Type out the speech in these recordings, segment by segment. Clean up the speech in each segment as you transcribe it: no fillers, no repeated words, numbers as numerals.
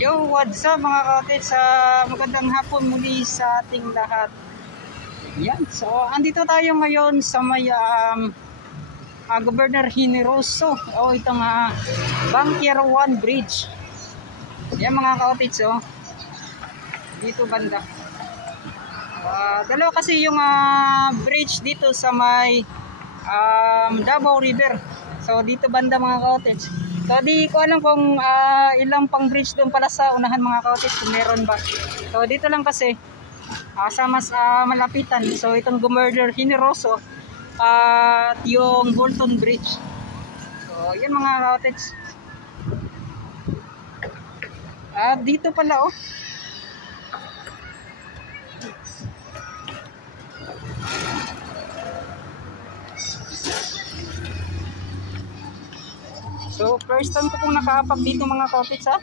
Yo, what's up mga ka-outlet? Magandang hapon muli sa ating lahat. Yan, so andito tayo ngayon sa may Governor Generoso o itong Banquer 1 Bridge. Yan mga ka-outlet, so dito banda. Dalawa kasi yung bridge dito sa may Davao River. So dito banda mga ka-outlet. So di ko alam kung ilang pang bridge doon pala sa unahan mga ka-outlet, kung meron ba. So dito lang kasi sa mas malapitan. So itong Governor Generoso at yung Bolton Bridge. So yun mga ka-outlet. Dito pala oh. So first time ko pong nakahapag dito mga ka-outlet ha.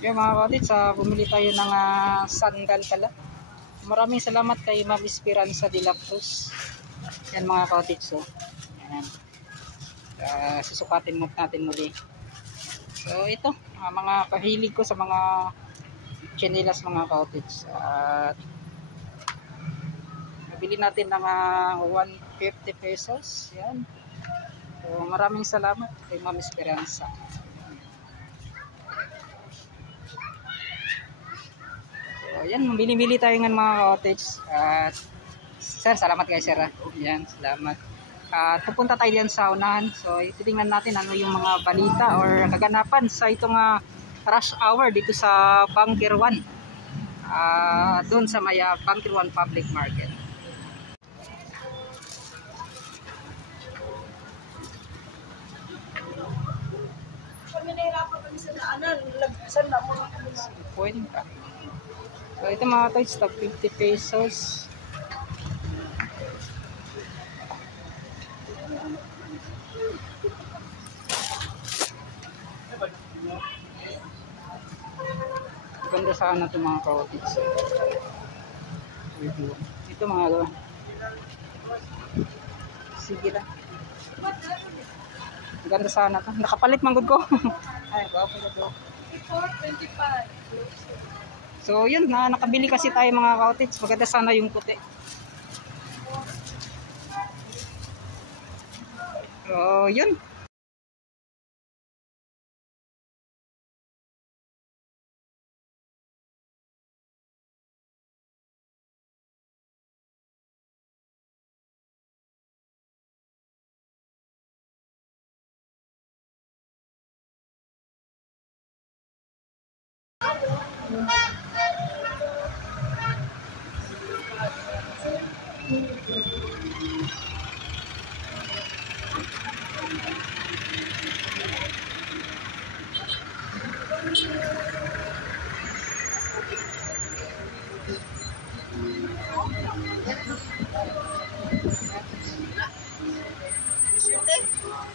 Yung mga cottage, bumili tayo ng sandal pala. Maraming salamat kay Ma'am Esperanza de la Cruz. Yan mga cottage. So, yan. Susukatin natin muli. So ito, mga kahilig ko sa mga chinelas mga cottage. At nabili natin ng 150 pesos. Yan. So maraming salamat kay Ma'am Esperanza. So yan, bili tayo ng mga cottage. At sir, salamat kay sir. Yan, salamat. At pupunta tayo diyan sa unahan. So titingnan natin ano yung mga balita or kaganapan sa itong rush hour dito sa Bunker 1. Doon sa may Bunker 1 Public Market. Kami nahirapan kami sa daanan. Lagsan na mo. Pwede pa. So ito mga cottage, tag 50 pesos. Ganda sana ito mga cottage. Ito mga sige lang. Ganda sana ito. Nakapalit manggod ko. Ay, bago na ito. 425. So yun, nakabili kasi tayo mga cottage. Maganda sana yung puti. So yun.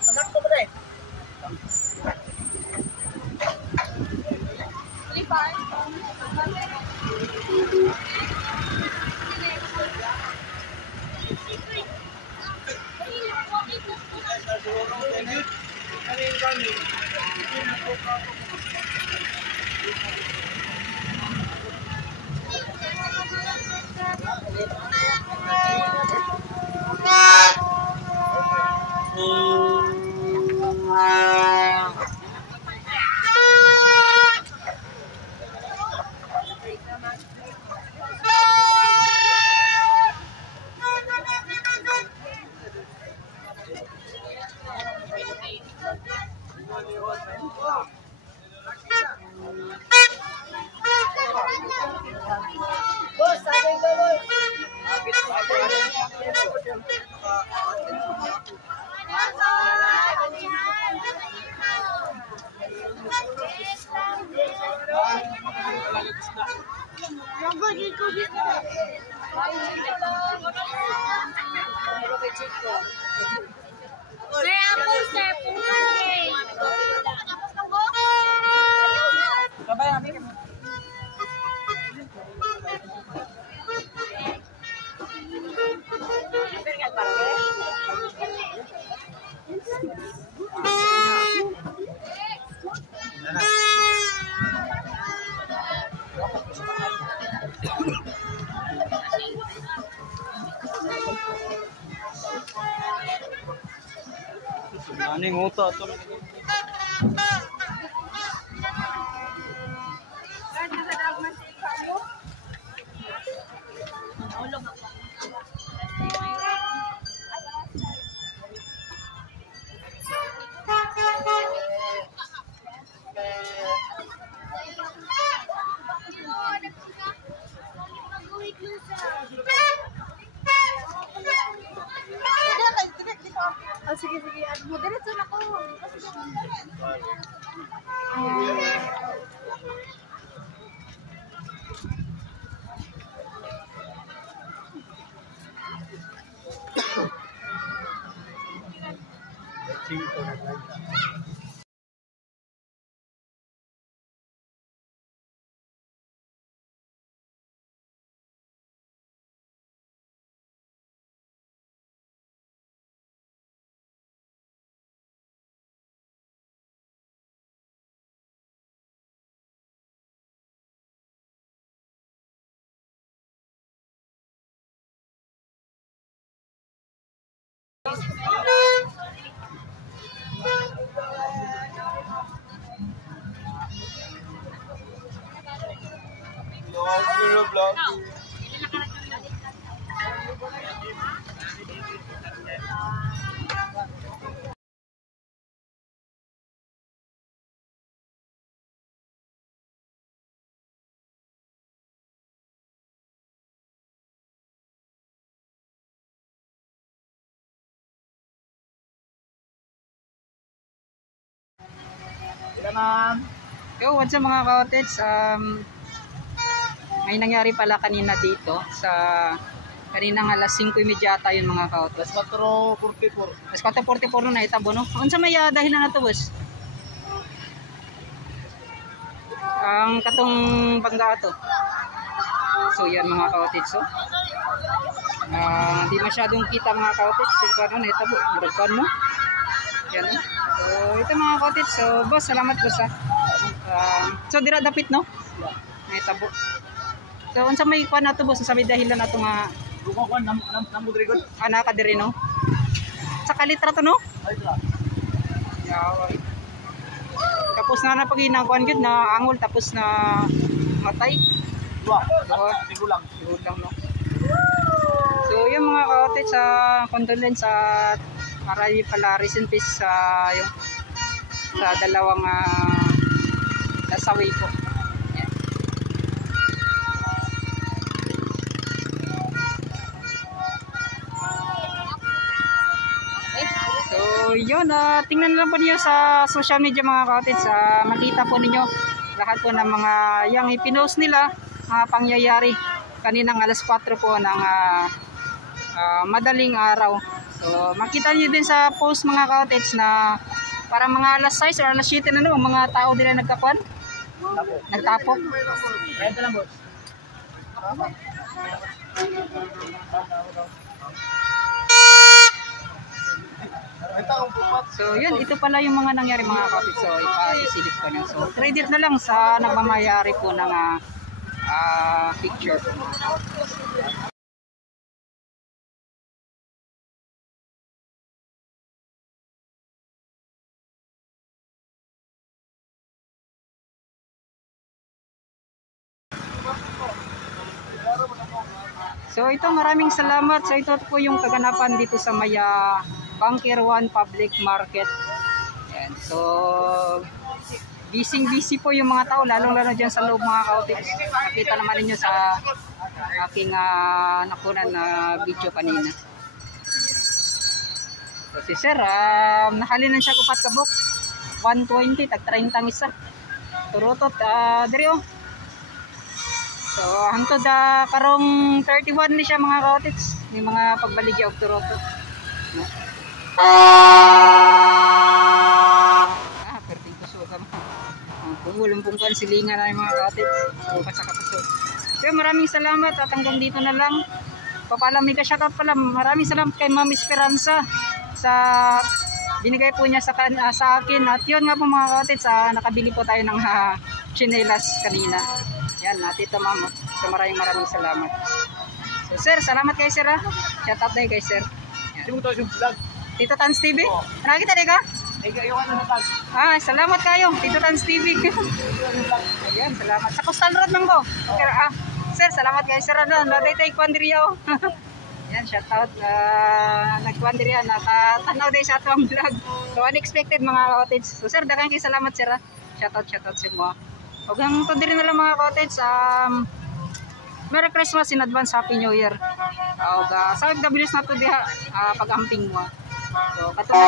Masakto ba rin? Boss, sagay ka boss. Ano yung uto? Ito. Oh, sige, sige. Mo diretso na ko. Yo, what's up mga ka-cottage? May nangyari pala kanina dito sa kaninang alas 5:30 yata yun mga ka-cottage. 4:44. Alas 4:44 na itabo no? Unsa may dahilan na to boss? Ang katong bangga to. So yan mga ka-cottage so. Di masyadong kita mga ka-cottage. Yung ano na itabo. Muragkan no? Yan no? So ito mga ka-cottage. So boss, salamat boss ha. So dira dapit no? Naitabo. So unsa may kuan nato boss sa may dahilan nato nga Bukan nam Rodrigo. ana ka diri no? Sa kalitra to no? Yaway. Tapos na paginakuan gyud na angol tapos na matay. Digulang. Digulang no. So yung mga ka-cottage sa condolence sa marami pala recent peace sa yung sa dalawang nasawi po. Yan. So yun, tingnan lang po niyo sa social media mga ka-cottage, makita po ninyo lahat po ng mga yang ipinost nila mga pangyayari kaninang alas 4 po ng madaling araw. So makita niyo din sa post mga ka-cottage na para mga alas 6 or alas 7 na no, mga tao din na nagkakuan. Nagtapok. Ito lang boss. So yun, ito pala yung mga nangyari mga kapit. So ipasilip ko niyo. So credit na lang sa nagmamayari po ng picture. So ito, maraming salamat. So ito po yung kaganapan dito sa Maya Bunker 1 Public Market. Ayan. So busy po yung mga tao, lalong-lalo dyan sa loob mga ka-cottage. Nakita naman ninyo sa aking nakunan na video kanina. So si sir, nahalinan siya kupat kabok. 120, tag 30 isa. Turutot, diri oh. So hangtod karong 31 ni siya mga ka-cottage. May mga pagbaligya og turutot. Perting puso ka mo. Pungulong-pungkuan silingan na yung mga ka-cottage. So basta kapuso. So maraming salamat at hanggang dito na lang. Papalamig ka siya ka pala. Maraming salamat kay Ma'am Esperanza sa binigay po niya sa akin. At yun nga po mga ka-cottage, nakabili po tayo ng chinelas kanina. Yan, Tito Ma'am. So maraming salamat. So sir, salamat kay sir ha. Shout out tayo kay sir. Yan. Tito Tans TV. Nakita din ka? Yung ano na tag. Salamat kayo, Tito Tans TV. Ayan, salamat. Sa Coastal Road nang ko. Okay, sir, salamat kayo, sir. Naday tayo kwandiriya. Yan, shout out. Nagkwandiriya, nakatanaw din sa atong vlog. So, unexpected mga cottage. So, sir, dagang kayo salamat, sir. Shout out sa mo. Huwag ang ito din na lang mga cottage. Merry Christmas in advance, Happy New Year. Sa FWs na ito diha, pag-amping mo. So, katulad.